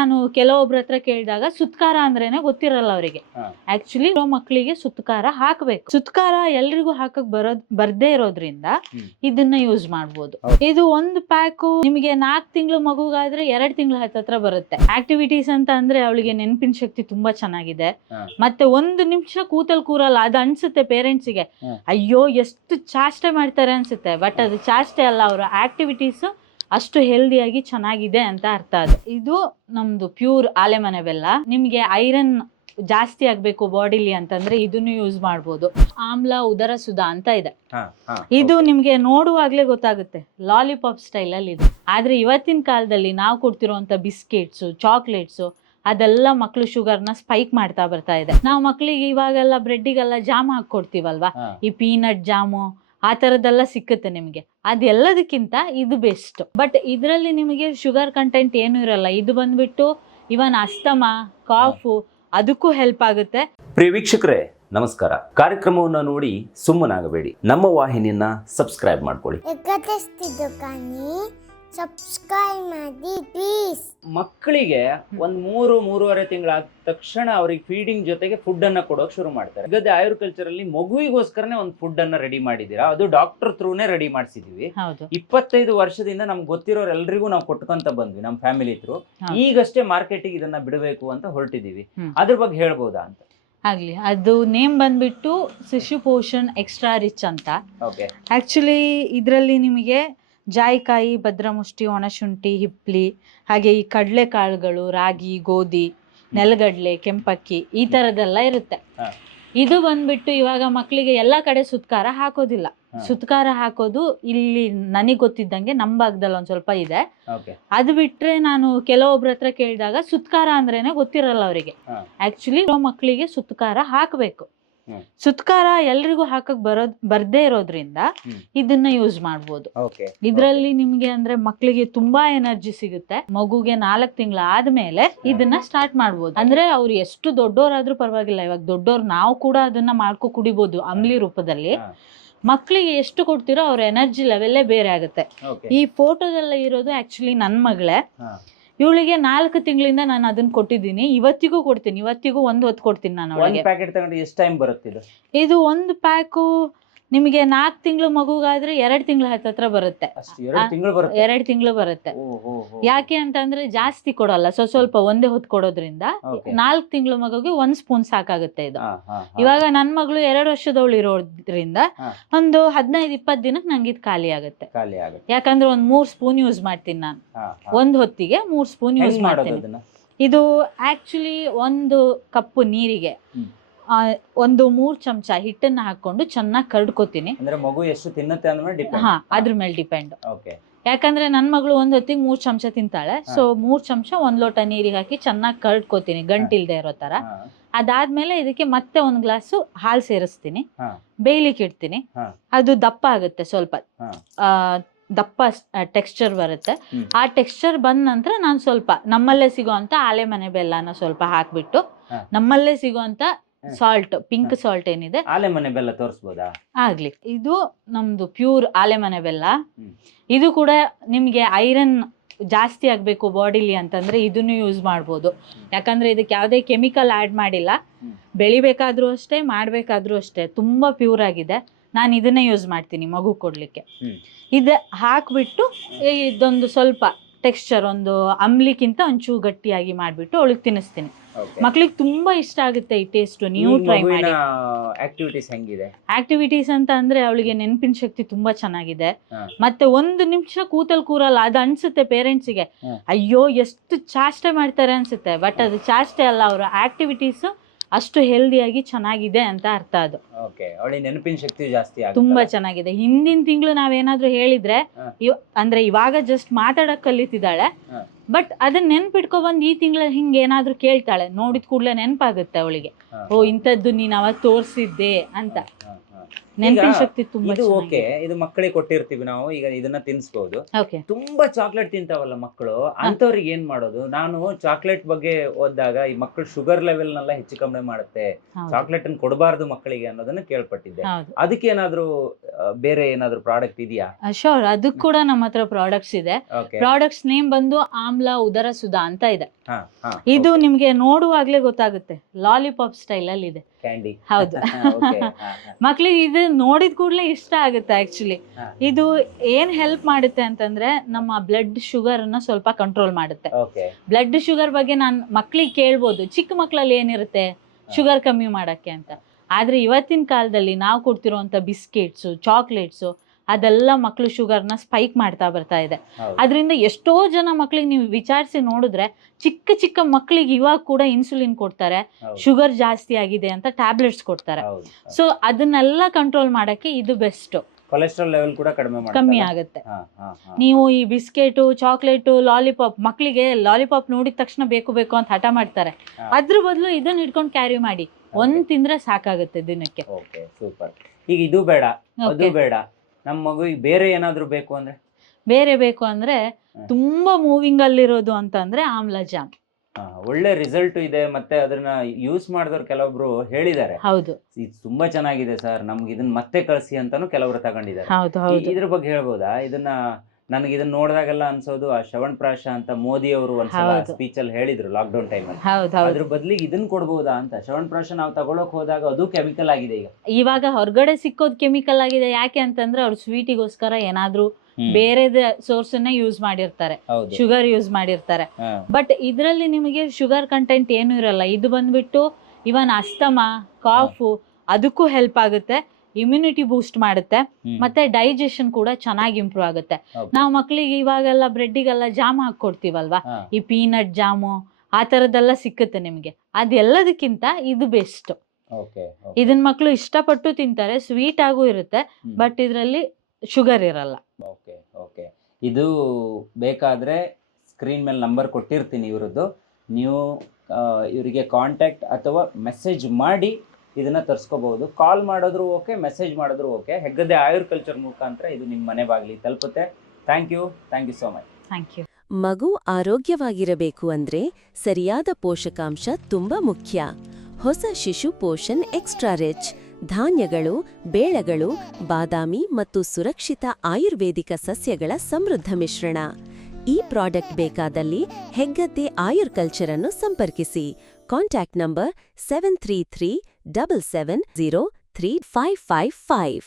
ನಾನು ಕೆಲವೊಬ್ರ ಹತ್ರ ಕೇಳಿದಾಗ ಸುತ್ಕಾರ ಅಂದ್ರೇನೆ ಗೊತ್ತಿರಲ್ಲ ಅವರಿಗೆ. ಆಕ್ಚುಲಿ ಮಕ್ಕಳಿಗೆ ಸುತ್ಕಾರ ಹಾಕ್ಬೇಕು. ಸುತ್ಕಾರ ಎಲ್ರಿಗೂ ಹಾಕಕ್ ಬರ್ದೇ ಇರೋದ್ರಿಂದ ಇದನ್ನ ಯೂಸ್ ಮಾಡ್ಬೋದು. ಇದು ಒಂದು ಪ್ಯಾಕ್ ನಿಮಗೆ 4 ತಿಂಗಳು ಮಗುಗಾದ್ರೆ 2 ತಿಂಗಳ ಹತ್ರ ಬರುತ್ತೆ. ಆಕ್ಟಿವಿಟೀಸ್ ಅಂತ ಅಂದ್ರೆ ಅವಳಿಗೆ ನೆನಪಿನ ಶಕ್ತಿ ತುಂಬಾ ಚೆನ್ನಾಗಿದೆ. ಮತ್ತೆ 1 ನಿಮಿಷ ಕೂರಲ್ಲ. ಅದು ಅನ್ಸುತ್ತೆ ಪೇರೆಂಟ್ಸ್ ಗೆ, ಅಯ್ಯೋ ಎಷ್ಟು ಚಾಷ್ಟೆ ಮಾಡ್ತಾರೆ ಅನ್ಸುತ್ತೆ. ಬಟ್ ಅದು ಚಾಷ್ಟೆ ಅಲ್ಲ, ಅವರ ಆಕ್ಟಿವಿಟೀಸ್ ಅಷ್ಟು ಹೆಲ್ದಿಯಾಗಿ ಚೆನ್ನಾಗಿದೆ ಅಂತ ಅರ್ಥ. ಅದು ಇದು ನಮ್ದು ಪ್ಯೂರ್ ಆಲೆಮನೆ ಬೆಲ್ಲ. ನಿಮ್ಗೆ ಐರನ್ ಜಾಸ್ತಿ ಆಗ್ಬೇಕು ಬಾಡಿಲಿ ಅಂತಂದ್ರೆ ಇದನ್ನು ಯೂಸ್ ಮಾಡ್ಬೋದು. ಆಮ್ಲ ಉದರ ಸುಧಾ ಅಂತ ಇದೆ. ಇದು ನಿಮ್ಗೆ ನೋಡುವಾಗ್ಲೇ ಗೊತ್ತಾಗುತ್ತೆ, ಲಾಲಿಪಾಪ್ ಸ್ಟೈಲ್ ಅಲ್ಲಿ ಇದೆ. ಆದ್ರೆ ಇವತ್ತಿನ ಕಾಲದಲ್ಲಿ ನಾವು ಕೊಡ್ತಿರುವಂತ ಬಿಸ್ಕೆಟ್ಸ್, ಚಾಕ್ಲೇಟ್ಸ್ ಅದೆಲ್ಲ ಮಕ್ಳು ಶುಗರ್ನ ಸ್ಪೈಕ್ ಮಾಡ್ತಾ ಬರ್ತಾ ಇದೆ. ನಾವು ಮಕ್ಳಿಗೆ ಇವಾಗೆಲ್ಲ ಬ್ರೆಡ್ಡಿಗೆಲ್ಲ ಜಾಮ್ ಹಾಕೊಡ್ತೀವಲ್ವಾ, ಈ ಪೀನಟ್ ಜಾಮು ಆ ತರದೆಲ್ಲ ಸಿಕ್ಕುತ್ತೆ ನಿಮ್ಗೆ. ಅದೆಲ್ಲದಕ್ಕಿಂತ ಇದು ಬೆಸ್ಟ್. ಬಟ್ ಇದರಲ್ಲಿ ನಿಮಗೆ ಶುಗರ್ ಕಂಟೆಂಟ್ ಏನು ಇರಲ್ಲ. ಇದು ಬಂದ್ಬಿಟ್ಟು ಇವನ್ ಅಸ್ತಮಾ, ಕಾಫು ಅದಕ್ಕೂ ಹೆಲ್ಪ್ ಆಗುತ್ತೆ. ಪ್ರಿಯ ವೀಕ್ಷಕರೇ ನಮಸ್ಕಾರ. ಕಾರ್ಯಕ್ರಮವನ್ನು ನೋಡಿ ಸುಮ್ಮನಾಗಬೇಡಿ, ನಮ್ಮ ವಾಹಿನಿಯನ್ನ ಸಬ್ಸ್ಕ್ರೈಬ್ ಮಾಡ್ಕೊಳ್ಳಿ. ಸಬ್ಸ್ಕ್ರೈಬ್ ಮಾಡಿ ಪ್ಲೀಸ್. ಮಕ್ಕಳಿಗೆ ಒಂದು 3-3.5 ತಿಂಗಳಾದ ತಕ್ಷಣ ಅವ್ರಿಗೆ ಫೀಡಿಂಗ್ ಜೊತೆಗೆ ಫುಡ್ ಅನ್ನ ಕೊಡೋಕೆ ಶುರು ಮಾಡ್ತಾರೆ. ಗದ್ದೆ ಆಯುರ್ಕಲ್ಚರ್ ಅಲ್ಲಿ ಮಗುವಿಗೋಸ್ಕರನೇ ಒಂದು ಫುಡ್ ಅನ್ನ ರೆಡಿ ಮಾಡಿದೀರಾ. ಅದು ಡಾಕ್ಟರ್ ಥ್ರೂನೇ ರೆಡಿ ಮಾಡಿಸಿದೀವಿ. 25 ವರ್ಷದಿಂದ ನಮ್ಗೆ ಗೊತ್ತಿರೋರೆಲ್ರಿಗೂ ನಾವು ಕೊಟ್ಕೊಂತ ಬಂದ್ವಿ ನಮ್ಮ ಫ್ಯಾಮಿಲಿ ಥ್ರೂ. ಈಗಷ್ಟೇ ಮಾರ್ಕೆಟಿಗೆ ಇದನ್ನ ಬಿಡಬೇಕು ಅಂತ ಹೊರಟಿದೀವಿ. ಅದ್ರ ಬಗ್ಗೆ ಹೇಳ್ಬೋದಾ ಅಂತ? ಆಗ್ಲಿ. ಅದು ನೇಮ್ ಬಂದ್ಬಿಟ್ಟು ಶಿಶು ಪೋಷಣ್ ಎಕ್ಸ್ಟ್ರಾ ರಿಚ್ ಅಂತ. ಆಕ್ಚುಲಿ ಇದರಲ್ಲಿ ನಿಮಗೆ ಜಾಯಿಕಾಯಿ, ಭದ್ರಮುಷ್ಟಿ, ಒಣಶುಂಠಿ, ಹಿಪ್ಲಿ, ಹಾಗೆ ಈ ಕಡಲೆ ಕಾಳುಗಳು, ರಾಗಿ, ಗೋಧಿ, ನೆಲಗಡಲೆ, ಕೆಂಪಕ್ಕಿ ಈ ತರದೆಲ್ಲ ಇರುತ್ತೆ. ಇದು ಬಂದ್ಬಿಟ್ಟು ಇವಾಗ ಮಕ್ಕಳಿಗೆ ಎಲ್ಲ ಕಡೆ ಸುತ್ಕಾರ ಹಾಕೋದಿಲ್ಲ. ಸುತ್ಕಾರ ಹಾಕೋದು ಇಲ್ಲಿ ನನಗೆ ಗೊತ್ತಿದ್ದಂಗೆ ನಮ್ಮ ಭಾಗದಲ್ಲಿ ಒಂದ್ ಸ್ವಲ್ಪ ಇದೆ. ಅದು ಬಿಟ್ರೆ ನಾನು ಕೆಲವೊಬ್ರ ಹತ್ರ ಕೇಳಿದಾಗ ಸುತ್ಕಾರ ಅಂದ್ರೇನೆ ಗೊತ್ತಿರಲ್ಲ ಅವರಿಗೆ. ಆಕ್ಚುಲಿ ಮಕ್ಕಳಿಗೆ ಸುತ್ಕಾರ ಹಾಕ್ಬೇಕು. ಸುತ್ಕಾರ ಎಲ್ರಿಗೂ ಹಾಕಕ್ ಬರ್ದೇ ಇರೋದ್ರಿಂದ ಇದನ್ನ ಯೂಸ್ ಮಾಡ್ಬೋದು. ಇದ್ರಲ್ಲಿ ನಿಮ್ಗೆ ಅಂದ್ರೆ ಮಕ್ಳಿಗೆ ತುಂಬಾ ಎನರ್ಜಿ ಸಿಗುತ್ತೆ. ಮಗುಗೆ 4 ತಿಂಗಳ ಆದ್ಮೇಲೆ ಇದನ್ನ ಸ್ಟಾರ್ಟ್ ಮಾಡ್ಬೋದು. ಅಂದ್ರೆ ಅವ್ರು ಎಷ್ಟು ದೊಡ್ಡೋರಾದ್ರೂ ಪರವಾಗಿಲ್ಲ. ಇವಾಗ ದೊಡ್ಡೋರು ನಾವು ಕೂಡ ಅದನ್ನ ಮಾಡ್ಕೊ ಕುಡಿಬೋದು ಅಂಬ್ಲಿ ರೂಪದಲ್ಲಿ. ಮಕ್ಳಿಗೆ ಎಷ್ಟು ಕೊಡ್ತಿರೋ ಅವ್ರ ಎನರ್ಜಿ ಲೆವೆಲ್ಲೇ ಬೇರೆ ಆಗುತ್ತೆ. ಈ ಫೋಟೋದೆಲ್ಲ ಇರೋದು ಆಕ್ಚುಲಿ ನನ್ ಮಗಳೇ. ಇವಳಿಗೆ 4 ತಿಂಗಳಿಂದ ನಾನು ಅದನ್ನ ಕೊಟ್ಟಿದ್ದೀನಿ. ಇವತ್ತಿಗೂ ಕೊಡ್ತೀನಿ. ಇವತ್ತಿಗೂ 1 ಹೊತ್ತು ಕೊಡ್ತೀನಿ ನಾನು ಅವಳಿಗೆ. ಪ್ಯಾಕೆಟ್ ತಗೊಂಡು ಎಷ್ಟು ಟೈಮ್ ಬರುತ್ತೆ ಇದು ಒಂದು ಪ್ಯಾಕು ನಿಮಗೆ 4 ತಿಂಗಳು ಮಗುಗಾದ್ರೆ 2 ತಿಂಗಳ ಹತ್ರ ಬರುತ್ತೆ. 2 ತಿಂಗಳು ಬರುತ್ತೆ. ಯಾಕೆ ಅಂತಂದ್ರೆ ಜಾಸ್ತಿ ಕೊಡಲ್ಲ, ಸ್ವಲ್ಪ ಒಂದೇ ಹೊತ್ತು ಕೊಡೋದ್ರಿಂದ 4 ತಿಂಗಳು ಮಗುಗೆ 1 ಸ್ಪೂನ್ ಸಾಕಾಗುತ್ತೆ ಇದು. ಇವಾಗ ನನ್ ಮಗಳು 2 ವರ್ಷದವಳು ಇರೋದ್ರಿಂದ ಒಂದು 15-20 ದಿನಕ್ಕೆ ನಂಗೆ ಇದು ಖಾಲಿ ಆಗುತ್ತೆ. ಯಾಕಂದ್ರೆ 3 ಸ್ಪೂನ್ ಯೂಸ್ ಮಾಡ್ತೀನಿ ನಾನು. 1 ಹೊತ್ತಿಗೆ 3 ಸ್ಪೂನ್ ಯೂಸ್ ಮಾಡ್ತೀನಿ. ಇದು ಆಕ್ಚುಲಿ 1 ಕಪ್ ನೀರಿಗೆ 3 ಚಮಚ ಹಿಟ್ಟನ್ನ ಹಾಕೊಂಡು ಚೆನ್ನಾಗಿ ಕರ್ಡ್ಕೋತೀನಿ. ಮಗು ಎಷ್ಟು ತಿನ್ನುತ್ತೆ ಅದ್ರ ಮೇಲೆ ಡಿಪೆಂಡ್. ಯಾಕಂದ್ರೆ ನನ್ ಮಗಳು 1 ಹೊತ್ತಿಗೆ 3 ಚಮಚ ತಿಂತಾಳೆ. ಸೊ 3 ಚಮಚ 1 ಲೋಟ ನೀರಿಗೆ ಹಾಕಿ ಚೆನ್ನಾಗಿ ಕರ್ಡ್ಕೋತೀನಿ, ಗಂಟಿಲ್ದೆ ಇರೋ ತರ. ಅದಾದ್ಮೇಲೆ ಇದಕ್ಕೆ ಮತ್ತೆ 1 ಗ್ಲಾಸ್ ಹಾಲು ಸೇರಿಸ್ತೀನಿ, ಬೇಯ್ಲಿಕ್ಕೆ ಇಡ್ತೀನಿ. ಅದು ದಪ್ಪ ಆಗುತ್ತೆ, ಸ್ವಲ್ಪ ದಪ್ಪ ಟೆಕ್ಸ್ಚರ್ ಬರುತ್ತೆ. ಆ ಟೆಕ್ಸ್ಚರ್ ಬಂದ ನಂತರ ನಾನು ಸ್ವಲ್ಪ ನಮ್ಮಲ್ಲೇ ಸಿಗುವಂತ ಆಲೆಮನೆ ಬೆಲ್ಲನ ಸ್ವಲ್ಪ ಹಾಕ್ಬಿಟ್ಟು, ನಮ್ಮಲ್ಲೇ ಸಿಗುವಂತ ಸಾಲ್ಟ್, ಪಿಂಕ್ ಸಾಲ್ಟ್ ಏನಿದೆ, ಆಲೆಮನೆ ಬೆಲ್ಲ ತೋರಿಸಬಹುದಾ? ಆಗ್ಲಿ. ಇದು ನಮ್ದು ಪ್ಯೂರ್ ಆಲೆಮನೆ ಬೆಲ್ಲ. ಇದು ಕೂಡ ನಿಮ್ಗೆ ಐರನ್ ಜಾಸ್ತಿ ಆಗ್ಬೇಕು ಬಾಡಿಲಿ ಅಂತಂದ್ರೆ ಇದನ್ನು ಯೂಸ್ ಮಾಡ್ಬೋದು. ಯಾಕಂದ್ರೆ ಇದಕ್ಕೆ ಯಾವುದೇ ಕೆಮಿಕಲ್ ಆಡ್ ಮಾಡಿಲ್ಲ. ಬೆಳಿಬೇಕಾದ್ರೂ ಅಷ್ಟೇ, ಮಾಡ್ಬೇಕಾದ್ರೂ ಅಷ್ಟೇ, ತುಂಬಾ ಪ್ಯೂರ್ ಆಗಿದೆ. ನಾನು ಇದನ್ನೇ ಯೂಸ್ ಮಾಡ್ತೀನಿ ಮಗು ಕೊಡ್ಲಿಕ್ಕೆ. ಇದು ಹಾಕ್ಬಿಟ್ಟು ಇದೊಂದು ಸ್ವಲ್ಪ ಟೆಕ್ಸ್ಚರ್, ಒಂದು ಅಂಬ್ಲಿಕ್ಕಿಂತ ಒಂಚೂರು ಗಟ್ಟಿಯಾಗಿ ಮಾಡ್ಬಿಟ್ಟು ಅವಳಿಗೆ ತಿನ್ನಿಸ್ತೀನಿ. ಮಕ್ಳಿಗೆ ತುಂಬಾ ಇಷ್ಟ ಆಗುತ್ತೆ ಈ ಟೇಸ್ಟ್. ನೀವು ಟ್ರೈ ಮಾಡಿ. ಆಕ್ಟಿವಿಟೀಸ್ ಅಂತ ಅಂದ್ರೆ ಅವಳಿಗೆ ನೆನಪಿನ ಶಕ್ತಿ ತುಂಬಾ ಚೆನ್ನಾಗಿದೆ. ಮತ್ತೆ 1 ನಿಮಿಷ ಕೂರಲ್ಲ. ಅದು ಅನ್ಸುತ್ತೆ ಪೇರೆಂಟ್ಸ್ ಗೆ, ಅಯ್ಯೋ ಎಷ್ಟು ಚಾಷ್ಟೆ ಮಾಡ್ತಾರೆ ಅನ್ಸುತ್ತೆ. ಬಟ್ ಅದು ಚಾಷ್ಟೆ ಅಲ್ಲ, ಅವರ ಆಕ್ಟಿವಿಟೀಸ್ ಅಷ್ಟು ಹೆಲ್ದಿಯಾಗಿ ಚೆನ್ನಾಗಿದೆ ಅಂತ ಅರ್ಥ. ಅದು ನೆನಪಿನ ಶಕ್ತಿ ಜಾಸ್ತಿ ತುಂಬಾ ಚೆನ್ನಾಗಿದೆ. ಹಿಂದಿನ ತಿಂಗಳು ನಾವೇನಾದ್ರೂ ಹೇಳಿದ್ರೆ, ಅಂದ್ರೆ ಇವಾಗ ಜಸ್ಟ್ ಮಾತಾಡಕ್ ಕಲಿತಿದ್ದಾಳೆ. ಬಟ್ ಅದನ್ನ ನೆನ್ಪಿಟ್ಕೊ ಬಂದ್ ಈ ತಿಂಗಳ ಹಿಂಗೆ ಏನಾದ್ರೂ ಕೇಳ್ತಾಳೆ, ನೋಡಿದ ಕೂಡ್ಲೆ ನೆನಪಾಗುತ್ತೆ ಅವಳಿಗೆ. ಓ ಇಂಥದ್ದು ನೀನ್ ಅವತ್ತು ತೋರ್ಸಿದ್ದೆ ಅಂತ. ನೆನಪಿನ ಶಕ್ತಿ ತುಂಬಾ ಇದು ಓಕೆ, ಇದು ಮಕ್ಕಳಿಗೆ ಕೊಟ್ಟಿರ್ತೀವಿ ನಾವು, ಈಗ ಇದನ್ನ ತಿನ್ಸ್ಬಹುದು. ಓಕೆ. ತುಂಬಾ ಚಾಕ್ಲೇಟ್ ತಿಂತಾವಲ್ಲ ಮಕ್ಕಳು, ಅಂತವ್ರಿಗೆ ಏನ್ ಮಾಡೋದು? ನಾನು ಚಾಕ್ಲೇಟ್ ಬಗ್ಗೆ ಓದಿದಾಗ ಈ ಮಕ್ಕಳು ಶುಗರ್ ಲೆವೆಲ್ ನೆಲ್ಲ ಹೆಚ್ಚು ಕಮ್ಮಿ ಮಾಡುತ್ತೆ, ಚಾಕ್ಲೇಟ್ ಅನ್ನು ಕೊಡಬಾರ್ದು ಮಕ್ಕಳಿಗೆ ಅನ್ನೋದನ್ನ ಕೇಳ್ಪಟ್ಟಿದ್ದೆ. ಅದಕ್ಕೆ ಏನಾದ್ರು ಬೇರೆ ಏನಾದ್ರು ಪ್ರಾಡಕ್ಟ್ ಇದೆಯಾ? ಶೋರ್, ಅದಕ್ಕೆ ಕೂಡ ನಮ್ಮ ಹತ್ರ ಪ್ರಾಡಕ್ಟ್ಸ್ ಇದೆ. ಪ್ರಾಡಕ್ಟ್ಸ್ ನೇಮ್ ಬಂದು ಆಮ್ಲ ಉದರ ಸುಧಾ ಅಂತ ಇದೆ. ಇದು ನಿಮ್ಗೆ ನೋಡುವಾಗ್ಲೇ ಗೊತ್ತಾಗುತ್ತೆ, ಲಾಲಿಪಾಪ್ ಸ್ಟೈಲ್ ಅಲ್ಲಿ ಇದೆ. ಕ್ಯಾಂಡಿ. ಹೌದು. ಮಕ್ಳಿಗೆ ಇದು ನೋಡಿದ ಕೂಡಲೇ ಇಷ್ಟ ಆಗುತ್ತೆ. ಆಕ್ಚುಲಿ ಇದು ಏನ್ ಹೆಲ್ಪ್ ಮಾಡುತ್ತೆ ಅಂತಂದ್ರೆ ನಮ್ಮ ಬ್ಲಡ್ ಶುಗರ್ ಅನ್ನ ಸ್ವಲ್ಪ ಕಂಟ್ರೋಲ್ ಮಾಡುತ್ತೆ. ಬ್ಲಡ್ ಶುಗರ್ ಬಗ್ಗೆ ನಾನ್ ಮಕ್ಳಿಗೆ ಕೇಳ್ಬೋದು, ಚಿಕ್ಕ ಮಕ್ಳಲ್ಲಿ ಏನಿರುತ್ತೆ ಶುಗರ್ ಕಮ್ಮಿ ಮಾಡಕ್ಕೆ ಅಂತ. ಆದ್ರೆ ಇವತ್ತಿನ ಕಾಲದಲ್ಲಿ ನಾವು ಕೊಡ್ತಿರೋಂಥ ಬಿಸ್ಕೆಟ್ಸು, ಚಾಕ್ಲೇಟ್ಸು ಅದೆಲ್ಲ ಮಕ್ಳು ಶುಗರ್ನ ಸ್ಪೈಕ್ ಮಾಡ್ತಾ ಬರ್ತಾ ಇದೆ. ಅದರಿಂದ ಎಷ್ಟೋ ಜನ ಮಕ್ಳಿಗೆ ನೀವು ವಿಚಾರಿಸಿ ನೋಡಿದ್ರೆ ಚಿಕ್ಕ ಚಿಕ್ಕ ಮಕ್ಳಿಗೆ ಇವಾಗ ಕೂಡ ಇನ್ಸುಲಿನ್ ಕೊಡ್ತಾರೆ, ಶುಗರ್ ಜಾಸ್ತಿ ಆಗಿದೆ ಅಂತ ಟ್ಯಾಬ್ಲೆಟ್ಸ್ ಕೊಡ್ತಾರೆ. ಸೊ ಅದನ್ನೆಲ್ಲ ಕಂಟ್ರೋಲ್ ಮಾಡಕ್ಕೆ ಇದು ಬೆಸ್ಟ್. ಕೊಲೆಸ್ಟ್ರಾಲ್ ಲೆವೆಲ್ ಕೂಡ ಕಮ್ಮಿ ಆಗುತ್ತೆ. ನೀವು ಈ ಬಿಸ್ಕೆಟು, ಚಾಕ್ಲೇಟು, ಲಾಲಿಪಾಪ್, ಮಕ್ಳಿಗೆ ಲಾಲಿಪಾಪ್ ನೋಡಿದ ತಕ್ಷಣ ಬೇಕು ಬೇಕು ಅಂತ ಹಠ ಮಾಡ್ತಾರೆ. ಅದ್ರ ಬದಲು ಇದನ್ನ ಇಟ್ಕೊಂಡು ಕ್ಯಾರಿ ಮಾಡಿ, ಒಂದ್ ತಿಂದ್ರೆ ಸಾಕಾಗುತ್ತೆ ದಿನಕ್ಕೆ. Okay, super. ಈಗ ಇದು ಬೇಡ, ಅದು ಬೇಡ, ನಮ್ಮ ಮಗು ಬೇರೆ ಏನಾದ್ರು ಬೇಕು ಅಂದ್ರೆ? ಬೇರೆ ಬೇಕು ಅಂದ್ರೆ ತುಂಬಾ ಮೂವಿಂಗ್ ಅಲ್ಲಿರೋದು ಅಂತಂದ್ರೆ ಆಮ್ಲಜಾಮ್. ಒಳ್ಳೆ ರಿಸಲ್ಟ್ ಇದೆ, ಮತ್ತೆ ಅದನ್ನ ಯೂಸ್ ಮಾಡಿದವ್ರು ಕೆಲವೊಬ್ರು ಹೇಳಿದ್ದಾರೆ, ಹೌದು ಇದು ತುಂಬಾ ಚೆನ್ನಾಗಿದೆ ಸರ್, ನಮ್ಗೆ ಇದನ್ನ ಮತ್ತೆ ಕಳಿಸಿ ಅಂತಾನು ಕೆಲವರು ತಗೊಂಡಿದ್ದಾರೆ. ಇದ್ರ ಬಗ್ಗೆ ಹೇಳ್ಬೋದಾ? ನನಗೆ ಇದನ್ನ ನೋಡಿದಾಗೆಲ್ಲ ಅನ್ಸೋದು ಆ ಶ್ರವಣಪ್ರಾಶ ಅಂತ ಮೋದಿ ಅವರು ಒಂದ್ಸಲ ಸ್ಪೀಚ್ ಅಲ್ಲಿ ಹೇಳಿದ್ರು ಲಾಕ್ಡೌನ್ ಟೈಮ್ ಅಲ್ಲಿ. ಅದ್ರ ಬದಲಿಗೆ ಇದನ್ನ ಕೊಡ್ಬೋದಾ ಅಂತ. ಶ್ರವಣಪ್ರಾಶ ನಾವು ತಗೊಳಕ್ ಹೋದಾಗ ಅದು ಕೆಮಿಕಲ್ ಆಗಿದೆ. ಇವಾಗ ಹೊರಗಡೆ ಸಿಕ್ಕೋದು ಕೆಮಿಕಲ್ ಆಗಿದೆ. ಯಾಕೆ ಅಂತಂದ್ರೆ ಅವ್ರು ಸ್ವೀಟಿಗೋಸ್ಕರ ಏನಾದ್ರೂ ಬೇರೆ ಸೋರ್ಸ್ ಅನ್ನ ಯೂಸ್ ಮಾಡಿರ್ತಾರೆ, ಶುಗರ್ ಯೂಸ್ ಮಾಡಿರ್ತಾರೆ. ಬಟ್ ಇದ್ರಲ್ಲಿ ನಿಮಗೆ ಶುಗರ್ ಕಂಟೆಂಟ್ ಏನು ಇರಲ್ಲ. ಇದು ಬಂದ್ಬಿಟ್ಟು ಇವನ್ ಅಸ್ತಮಾ, ಕಾಫು ಅದಕ್ಕೂ ಹೆಲ್ಪ್ ಆಗುತ್ತೆ, ಇಮ್ಯುನಿಟಿ ಬೂಸ್ಟ್ ಮಾಡುತ್ತೆ, ಮತ್ತೆ ಡೈಜೆಷನ್ ಕೂಡ ಚೆನ್ನಾಗಿ ಇಂಪ್ರೂವ್ ಆಗುತ್ತೆ. ನಾವು ಮಕ್ಳಿಗೆ ಇವಾಗೆಲ್ಲ ಬ್ರೆಡ್ಡಿಗೆಲ್ಲ ಜಾಮ್ ಹಾಕೊಡ್ತೀವಲ್ವಾ, ಈ ಪೀನಟ್ ಜಾಮು ಆ ತರದೆಲ್ಲ ಸಿಕ್ಕುತ್ತೆ ನಿಮ್ಗೆ. ಅದೆಲ್ಲದಕ್ಕಿಂತ ಇದು ಬೆಸ್ಟ್. ಇದನ್ ಮಕ್ಳು ಇಷ್ಟಪಟ್ಟು ತಿಂತಾರೆ, ಸ್ವೀಟ್ ಆಗೂ ಇರುತ್ತೆ, ಬಟ್ ಇದ್ರಲ್ಲಿ ಶುಗರ್ ಇರಲ್ಲ. ಇದು ಬೇಕಾದ್ರೆ ಸ್ಕ್ರೀನ್ ಮೇಲೆ ನಂಬರ್ ಕೊಟ್ಟಿರ್ತೀನಿ ಇವ್ರದ್ದು, ನೀವು ಇವರಿಗೆ ಕಾಂಟ್ಯಾಕ್ಟ್ ಅಥವಾ ಮೆಸೇಜ್ ಮಾಡಿ ಇದನ್ನ ತರಿಸ್ಕೋಬಹುದು. ಕಾಲ್ ಮಾಡಿದ್ರು ಓಕೆ, ಮೆಸೇಜ್ ಮಾಡಿದ್ರು ಓಕೆ. ಹೆಗ್ಗದ್ದೆ ಆಯುರ್ಕಲ್ಚರ್ ಮುಖಾಂತರ ಇದು ನಿಮ್ಮ ಮನೆ ಬಾಗಿಲಿಗೆ ತಲುಪುತ್ತೆ. Thank you so much. Thank you. ಮಗು ಆರೋಗ್ಯವಾಗಿರಬೇಕು ಅಂದ್ರೆ ಸರಿಯಾದ ಪೋಷಕಾಂಶ ತುಂಬಾ ಮುಖ್ಯ. ಹೊಸ ಶಿಶು ಪೋಷಣ್ ಎಕ್ಸ್ಟ್ರಾ ರಿಚ್ ಧಾನ್ಯಗಳು, ಬೇಳೆಗಳು, ಬಾದಾಮಿ ಮತ್ತು ಸುರಕ್ಷಿತ ಆಯುರ್ವೇದಿಕ ಸಸ್ಯಗಳ ಸಮೃದ್ಧ ಮಿಶ್ರಣ. ಈ ಪ್ರಾಡಕ್ಟ್ ಬೇಕಾದಲ್ಲಿ ಹೆಗ್ಗದ್ದೆ ಆಯುರ್ಕಲ್ಚರ್ ಅನ್ನು ಸಂಪರ್ಕಿಸಿ. Contact number 7337703555.